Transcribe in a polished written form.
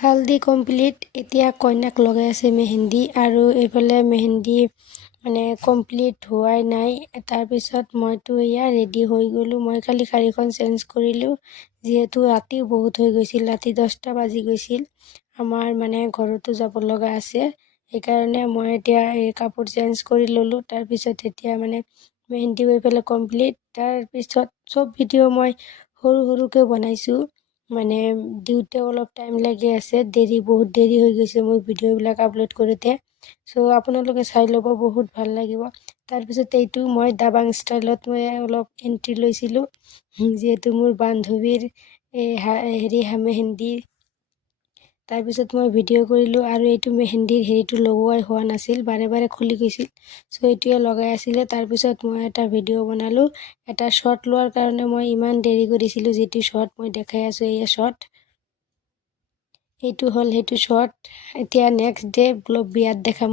Haldi complete. এতিয়া কইনাক লগাই আছে মেহেন্দি আৰু এইফালে মেহেন্দি মানে কমপ্লিট হোৱাই নাই। তাৰপিছত মইতো এয়া ৰেডি হৈ গ'লোঁ। মই খালি শাড়ীখন চেঞ্জ কৰিলোঁ, যিহেতু ৰাতিও বহুত হৈ গৈছিল, ৰাতি 10টা বাজি গৈছিল। আমাৰ মানে ঘৰতো যাব লগা আছে, সেইকাৰণে মই এতিয়া এই কাপোৰ চেঞ্জ কৰি ল'লোঁ। তাৰপিছত এতিয়া মানে মেহেন্দি হৈ পেলাই কমপ্লিট। তাৰপিছত চব ভিডিঅ' মই সৰুকৈ বনাইছোঁ, মানে দিওঁতে অলপ টাইম লাগি আছে, বহুত দেৰি হৈ গৈছে মোৰ ভিডিঅ'বিলাক আপলোড কৰোঁতে। চ' আপোনালোকে চাই ল'ব, বহুত ভাল লাগিব। তাৰপিছত এইটো মই দাবাং ষ্টাইলত মই অলপ এণ্ট্ৰি লৈছিলোঁ, যিহেতু মোৰ বান্ধৱীৰ মেহেন্দি। তাৰপিছত মই ভিডিঅ' কৰিলোঁ আৰু এইটো মেহেন্দিৰ হেৰিটো লগোৱাই হোৱা নাছিল, বাৰে বাৰে খুলি গৈছিল। চ' এইটোৱে লগাই আছিলে। তাৰপিছত মই এটা ভিডিঅ' বনালোঁ। এটা শ্বট লোৱাৰ কাৰণে মই ইমান দেৰি কৰিছিলোঁ, যিটো শ্বট মই দেখাই আছোঁ, এয়া শ্বট। এইটো হ'ল সেইটো শ্বট। এতিয়া নেক্সট ডে' বিয়াত দেখাম।